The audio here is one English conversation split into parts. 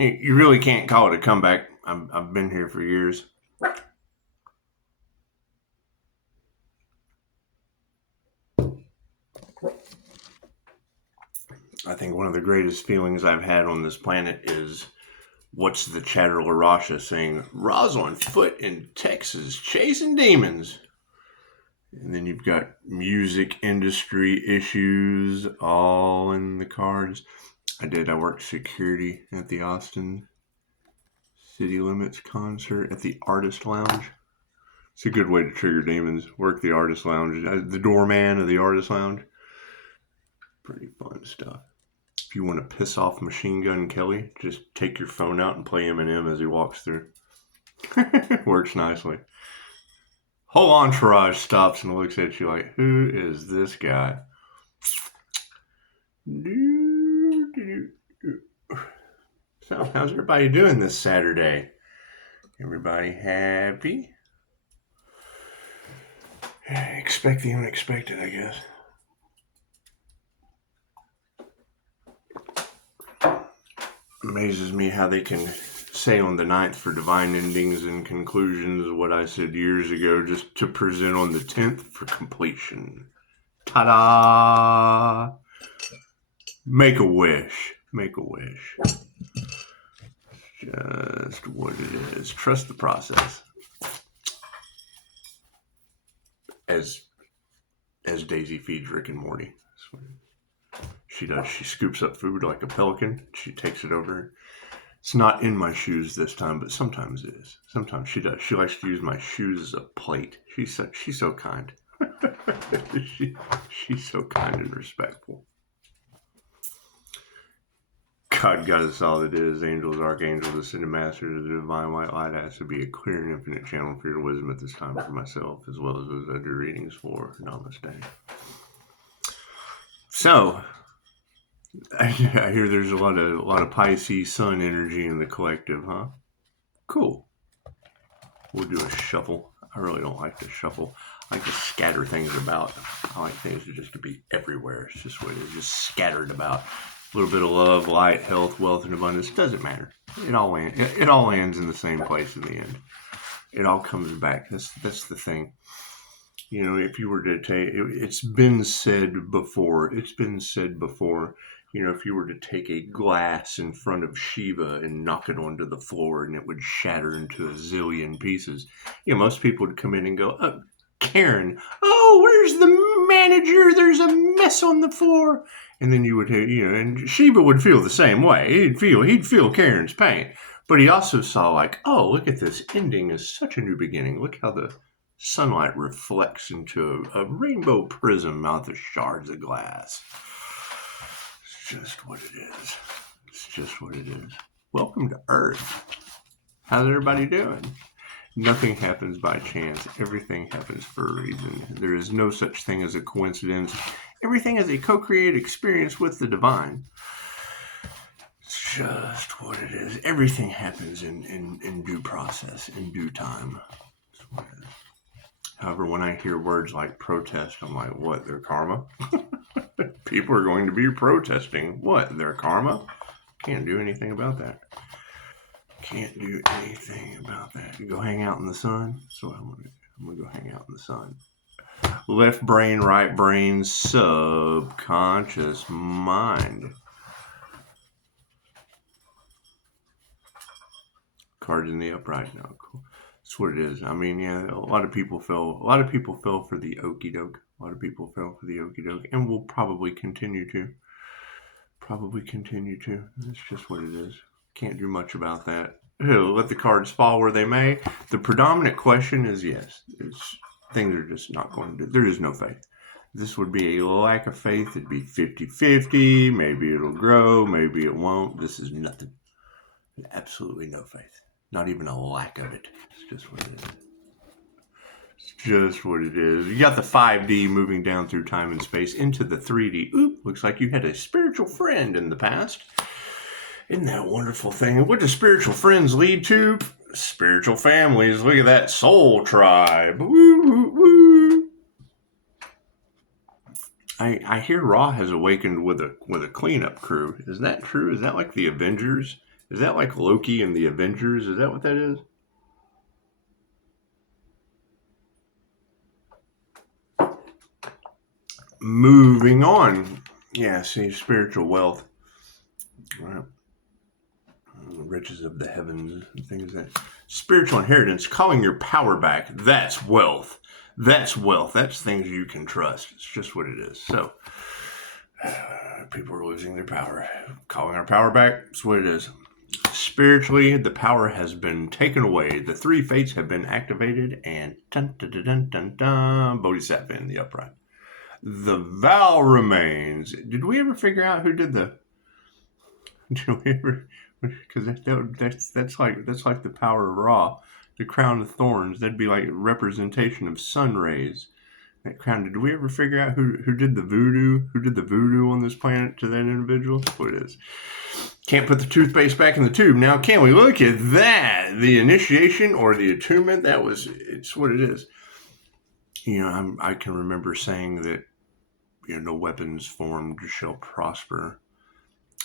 You really can't call it a comeback. I've been here for years. I think one of the greatest feelings I've had on this planet is what's the Chatterlarasha saying? Ra's on foot in Texas chasing demons. And then you've got music industry issues all in the cards. I worked security at the Austin City Limits concert at the Artist Lounge. It's a good way to trigger demons. Work the Artist Lounge. The doorman of the Artist Lounge. Pretty fun stuff. If you want to piss off Machine Gun Kelly, just take your phone out and play Eminem as he walks through. Works nicely. Whole entourage stops and looks at you like, who is this guy? So, how's everybody doing this Saturday? Everybody happy? Expect the unexpected, I guess. Amazes me how they can say on the 9th for divine endings and conclusions what I said years ago just to present on the 10th for completion. Ta-da! Make a wish. Make a wish. Just what it is. Trust the process. As Daisy feeds Rick and Morty. She does. She scoops up food like a pelican. She takes it over. It's not in my shoes this time, but sometimes it is. Sometimes she does. She likes to use my shoes as a plate. She's so kind. She's so kind and respectful. God got us all that is. Angels, archangels, ascended masters of the divine white light. Has to be a clear and infinite channel for your wisdom at this time for myself, as well as those I do readings for. Namaste. So, I hear there's a lot of Pisces sun energy in the collective, huh? Cool. We'll do a shuffle. I really don't like to shuffle. I like to scatter things about. I like things to just to be everywhere. It's just what it is, just scattered about. A little bit of love, light, health, wealth, and abundance. Doesn't matter. It all lands in the same place in the end. It all comes back. That's the thing. You know, if you were to take, it's been said before. You know, if you were to take a glass in front of Shiva and knock it onto the floor and it would shatter into a zillion pieces, you know, most people would come in and go, Karen, oh, where's the manager? There's a mess on the floor. And then you would, you know, and Shiva would feel the same way. He'd feel Karen's pain. But he also saw like, oh, look at this ending is such a new beginning. Look how the sunlight reflects into a rainbow prism out the shards of glass. Just what it is. It's just what it is. Welcome to Earth. How's everybody doing? Nothing happens by chance. Everything happens for a reason. There is no such thing as a coincidence. Everything is a co-created experience with the divine. It's just what it is. Everything happens in due process, in due time. That's what it is. However, when I hear words like protest, I'm like, what, their karma? People are going to be protesting. What, their karma? Can't do anything about that. Can't do anything about that. You go hang out in the sun. That's what I'm going to do. I'm going to go hang out in the sun. Left brain, right brain, subconscious mind. Cards in the upright. No, cool. That's what it is. I mean, yeah, a lot of people fell for the okie doke. A lot of people fell for the okie doke, and will probably continue to. It's just what it is. Can't do much about that. Let the cards fall where they may. The predominant question is yes. Things are just not going to. There is no faith. This would be a lack of faith. It'd be 50-50. Maybe it'll grow. Maybe it won't. This is nothing. Absolutely no faith. Not even a lack of it. It's just what it is. It's just what it is. You got the 5D moving down through time and space into the 3D. Oop, looks like you had a spiritual friend in the past. Isn't that a wonderful thing? And what do spiritual friends lead to? Spiritual families. Look at that soul tribe. Woo, woo, woo. I hear Ra has awakened with a cleanup crew. Is that true? Is that like the Avengers? Is that like Loki and the Avengers? Is that what that is? Moving on. Yeah, see, spiritual wealth. Right. Riches of the heavens and things like that. Spiritual inheritance, calling your power back. That's wealth. That's wealth. That's things you can trust. It's just what it is. So, people are losing their power. Calling our power back. That's what it is. Spiritually, the power has been taken away. The three fates have been activated, and dun dun dun dun dun dun. Bodhisattva in the upright. The vow remains. Did we ever figure out who did the? Did we ever? Because that's like the power of Ra, the crown of thorns. That'd be like a representation of sun rays. That crown. Did we ever figure out who did the voodoo? Who did the voodoo on this planet to that individual? That's what it is. Can't put the toothpaste back in the tube now, can we? Look at that. The initiation or the attunement. It's what it is. You know, I can remember saying that, you know, no weapons formed shall prosper.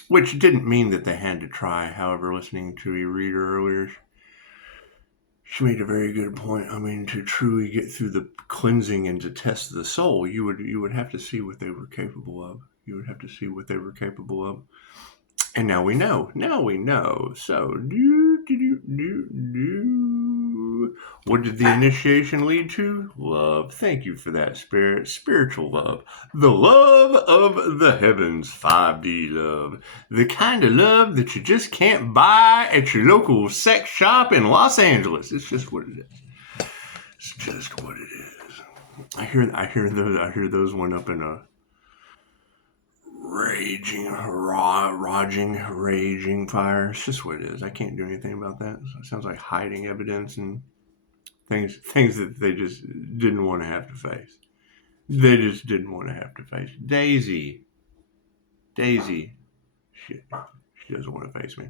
Which didn't mean that they had to try. However, listening to a reader earlier, she made a very good point. I mean, to truly get through the cleansing and to test the soul, you would have to see what they were capable of. You would have to see what they were capable of. And now we know. So, what did the initiation lead to? Love. Thank you for that, Spirit. Spiritual love. The love of the heavens. 5D love. The kind of love that you just can't buy at your local sex shop in Los Angeles. It's just what it is. It's just what it is. I hear those went up in a raging fire. It's just what it is. I can't do anything about that. It sounds like hiding evidence and things that they just didn't want to have to face. They just didn't want to have to face. Daisy. Shit. She doesn't want to face me.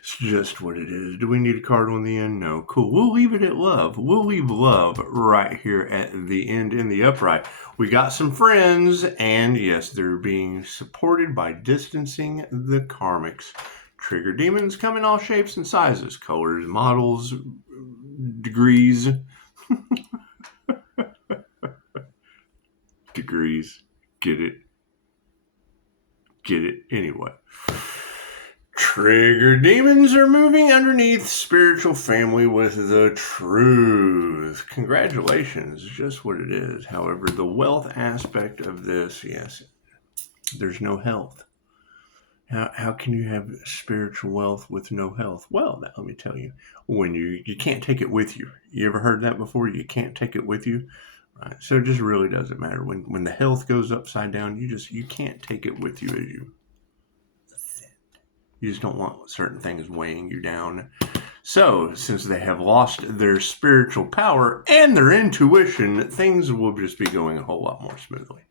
It's just what it is. Do we need a card on the end? No. Cool. We'll leave it at love. We'll leave love right here at the end in the upright. We got some friends, and yes, they're being supported by distancing the karmics. Trigger demons come in all shapes and sizes, colors, models, degrees. Degrees. Get it? Anyway. Trigger demons are moving underneath spiritual family with the truth. Congratulations, just what it is. However, the wealth aspect of this, yes, there's no health. How can you have spiritual wealth with no health? Well, let me tell you, when you can't take it with you. You ever heard that before? You can't take it with you. Right. So it just really doesn't matter. When the health goes upside down, you can't take it with you as you. You just don't want certain things weighing you down. So, since they have lost their spiritual power and their intuition, things will just be going a whole lot more smoothly.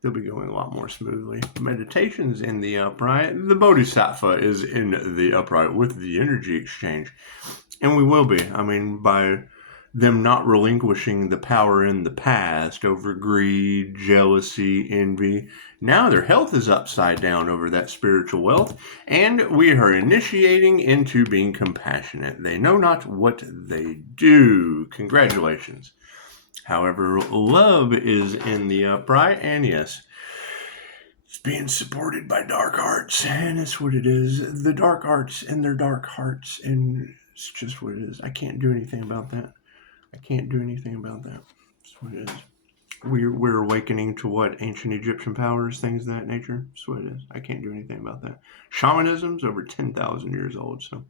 They'll be going a lot more smoothly. Meditation's in the upright. The Bodhisattva is in the upright with the energy exchange. And we will be. I mean, by them not relinquishing the power in the past over greed, jealousy, envy. Now their health is upside down over that spiritual wealth, and we are initiating into being compassionate. They know not what they do. Congratulations. However, love is in the upright, and yes, it's being supported by dark arts, and that's what it is. The dark arts and their dark hearts, and it's just what it is. I can't do anything about that. That's what it is. We're awakening to what? Ancient Egyptian powers, things of that nature. That's what it is. I can't do anything about that. Shamanism's over 10,000 years old, so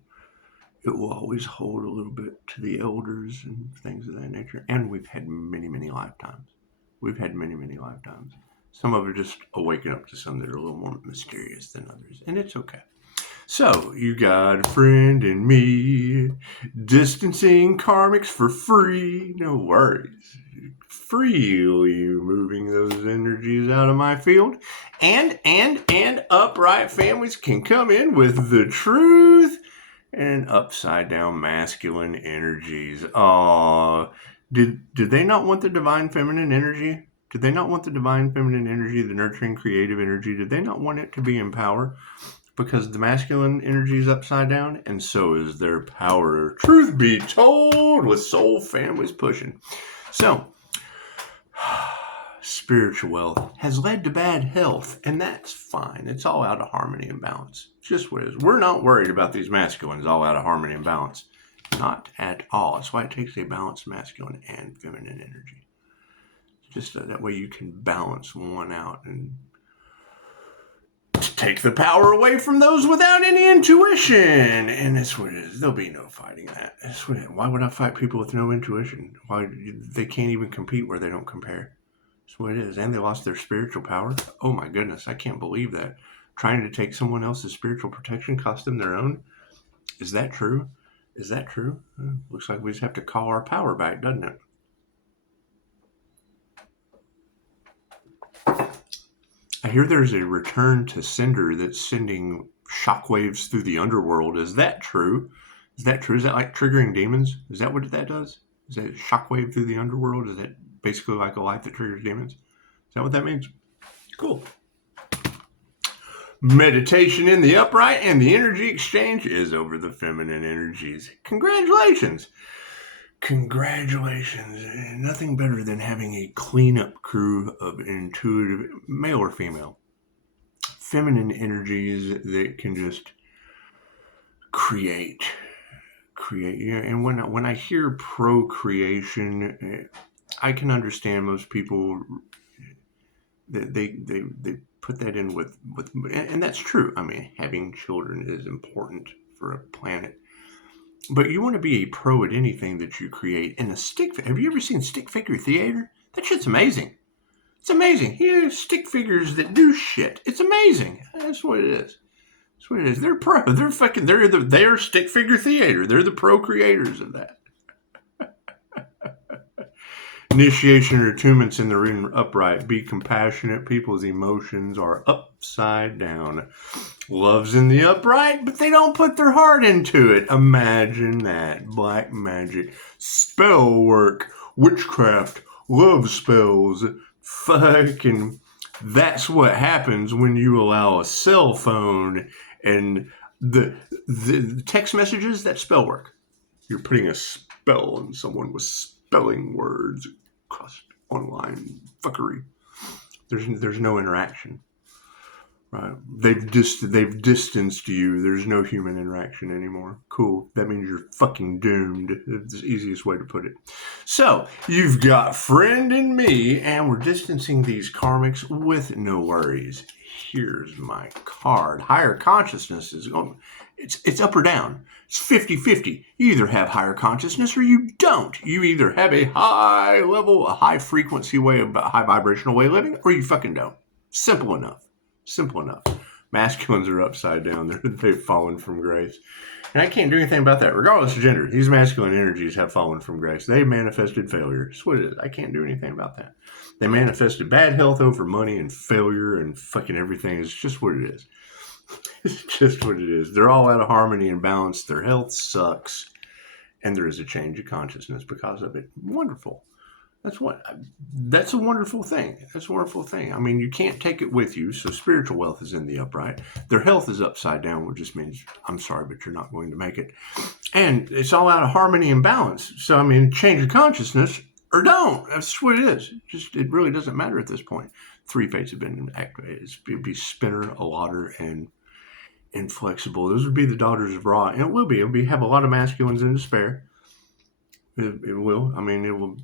it will always hold a little bit to the elders and things of that nature. And we've had many, many lifetimes. Some of it just awaken up to some that are a little more mysterious than others, and it's okay. So, you got a friend in me, distancing karmics for free, no worries. Freely moving those energies out of my field. And upright families can come in with the truth and upside down masculine energies. Did they not want the divine feminine energy? The nurturing creative energy? Did they not want it to be in power? because the masculine energy is upside down, and so is their power. Truth be told, with soul families pushing. So, spiritual wealth has led to bad health, and that's fine. It's all out of harmony and balance. It's just what it is. We're not worried about these masculines all out of harmony and balance. Not at all. That's why it takes a balanced masculine and feminine energy. Just that way you can balance one out and take the power away from those without any intuition. And that's what it is. There'll be no fighting that. That's what it is. Why would I fight people with no intuition? Why they can't even compete where they don't compare? That's what it is. And they lost their spiritual power. Oh my goodness, I can't believe that. Trying to take someone else's spiritual protection cost them their own. Is that true? Is that true? Looks like we just have to call our power back, doesn't it? I hear there's a return to sender that's sending shockwaves through the underworld. Is that true? Is that true? Is that like triggering demons? Is that what that does? Is that a shockwave through the underworld? Is that basically like a light that triggers demons? Is that what that means? Cool. Meditation in the upright and the energy exchange is over the feminine energies. Congratulations. Congratulations. Nothing better than having a cleanup crew of intuitive, male or female, feminine energies that can just create. And when I hear procreation, I can understand most people that they put that in with, and that's true. I mean, having children is important for a planet. But you want to be a pro at anything that you create. And have you ever seen stick figure theater? That shit's amazing. It's amazing. Here's stick figures that do shit. It's amazing. That's what it is. That's what it is. They're pro. They're stick figure theater. They're the pro creators of that. Initiation or attunements in the ring upright. Be compassionate. People's emotions are upside down. Love's in the upright, but they don't put their heart into it. Imagine that. Black magic. Spell work. Witchcraft. Love spells. Fucking. That's what happens when you allow a cell phone and the text messages. That spell work. You're putting a spell on someone with spelling words across online fuckery. There's no interaction, right? They've distanced you. There's no human interaction anymore. Cool. That means you're fucking doomed. It's the easiest way to put it. So you've got friend and me, and we're distancing these karmics with no worries. Here's my card. Higher consciousness is going. It's up or down. It's 50-50. You either have higher consciousness or you don't. You either have a high level, a high frequency way of high vibrational way of living, or you fucking don't. Simple enough. Simple enough. Masculines are upside down. They've fallen from grace. And I can't do anything about that. Regardless of gender, these masculine energies have fallen from grace. They manifested failure. That's what it is. I can't do anything about that. They manifested bad health over money and failure and fucking everything. It's just what it is. It's just what it is. They're all out of harmony and balance. Their health sucks. And there is a change of consciousness because of it. Wonderful. That's a wonderful thing. That's a wonderful thing. I mean, you can't take it with you. So spiritual wealth is in the upright. Their health is upside down, which just means, I'm sorry, but you're not going to make it. And it's all out of harmony and balance. So, I mean, change of consciousness or don't. That's what it is. It really doesn't matter at this point. 3 fates have been activated. It'd be Spinner, Allotter, and Inflexible. Those would be the daughters of Ra. And it will be. Have a lot of masculines in despair. It will. I mean, it will.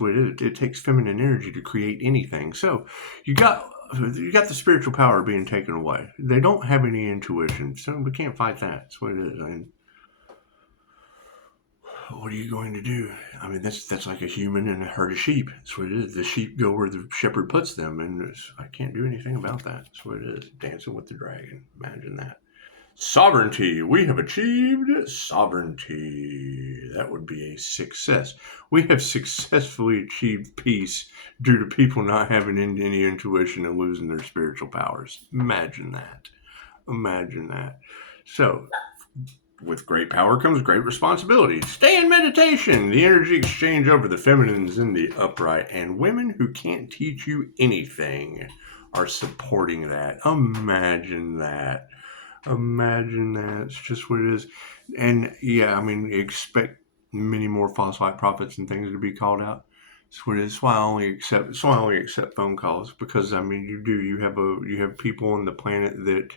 It takes feminine energy to create anything. So you got the spiritual power being taken away. They don't have any intuition, so we can't fight that. That's what it is. I mean, what are you going to do? I mean, that's like a human and a herd of sheep. That's what it is. The sheep go where the shepherd puts them, and I can't do anything about that. That's what it is. Dancing with the dragon. Imagine that. Sovereignty. We have achieved sovereignty. That would be a success. We have successfully achieved peace due to people not having any intuition and losing their spiritual powers. Imagine that. Imagine that. So, with great power comes great responsibility. Stay in meditation. The energy exchange over the feminines in the upright. And women who can't teach you anything are supporting that. Imagine that. Imagine that. It's just what it is. And yeah, I mean, expect many more false light prophets and things to be called out. That's what it is. That's why I only accept. That's why I only accept phone calls, because I mean, you have people on the planet that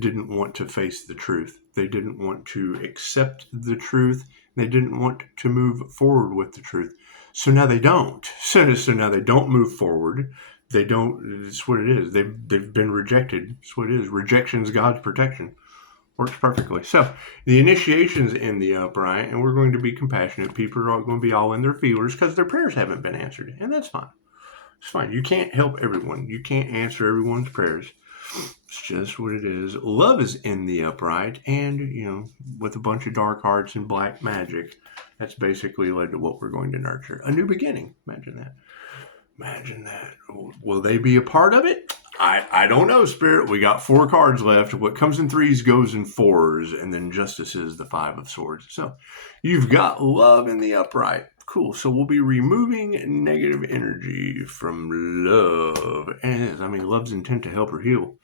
didn't want to face the truth. They didn't want to accept the truth. They didn't want to move forward with the truth. So now they don't. So now they don't move forward. They don't. It's what it is. They've been rejected. It's what it is. Rejection's God's protection. Works perfectly. So the initiation's in the upright, and we're going to be compassionate. People are going to be all in their feelers because their prayers haven't been answered, and that's fine. It's fine. You can't help everyone. You can't answer everyone's prayers. It's just what it is. Love is in the upright, and, you know, with a bunch of dark arts and black magic, that's basically led to what we're going to nurture. A new beginning. Imagine that. Imagine that. Will they be a part of it? I don't know, Spirit. We got 4 cards left. What comes in 3s goes in 4s, and then Justice is the 5 of Swords. So you've got love in the upright. Cool. So we'll be removing negative energy from love. And I mean, love's intent to help or heal.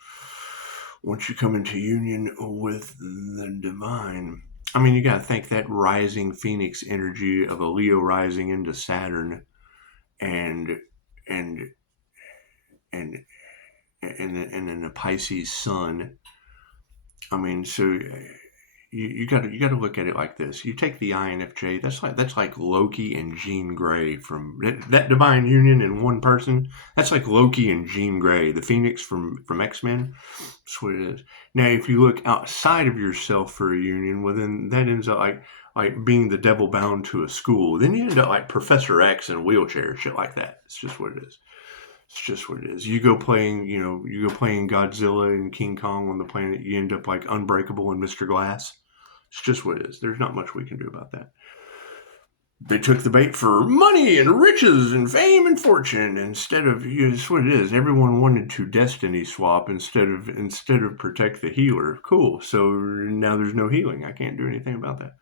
Once you come into union with the divine. I mean, you got to think that rising Phoenix energy of a Leo rising into Saturn and then a Pisces sun. I mean, so you got to look at it like this. You take the INFJ. That's like Loki and Jean Grey from that divine union in one person. That's like Loki and Jean Grey, the Phoenix from X-Men. That's what it is. Now, if you look outside of yourself for a union, well, then that ends up like being the devil bound to a school. Then you end up like Professor X in a wheelchair, shit like that. It's just what it is. It's just what it is. You go playing Godzilla and King Kong on the planet, you end up like Unbreakable and Mr. Glass. It's just what it is. There's not much we can do about that. They took the bait for money and riches and fame and fortune instead of, it's what it is. Everyone wanted to destiny swap instead of protect the healer. Cool. So now there's no healing. I can't do anything about that.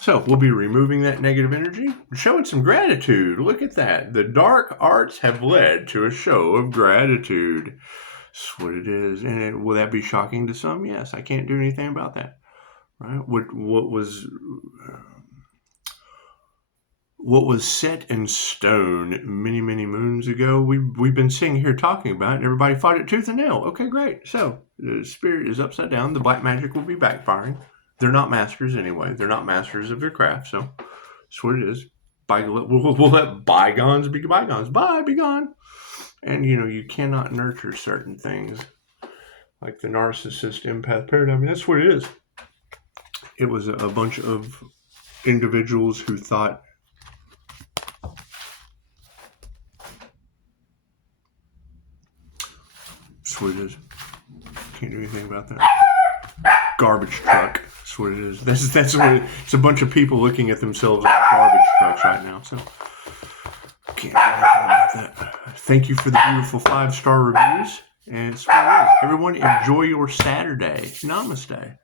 So we'll be removing that negative energy, showing some gratitude. Look at that. The dark arts have led to a show of gratitude. That's what it is. And will that be shocking to some? Yes, I can't do anything about that. Right? What was set in stone many, many moons ago, we've been sitting here talking about it, and everybody fought it tooth and nail. Okay, great. So the spirit is upside down. The black magic will be backfiring. They're not masters anyway. They're not masters of their craft. So that's what it is. We'll let bygones be bygones. Bye, be gone. And, you cannot nurture certain things like the narcissist empath paradigm. I mean, that's what it is. It was a bunch of individuals who thought that's what it is. Can't do anything about that. Garbage truck. That's what it is. That's what it is. It's a bunch of people looking at themselves like garbage trucks right now. So can't do anything about that. Thank you for the beautiful 5-star reviews. And it's what it is. Everyone enjoy your Saturday. Namaste.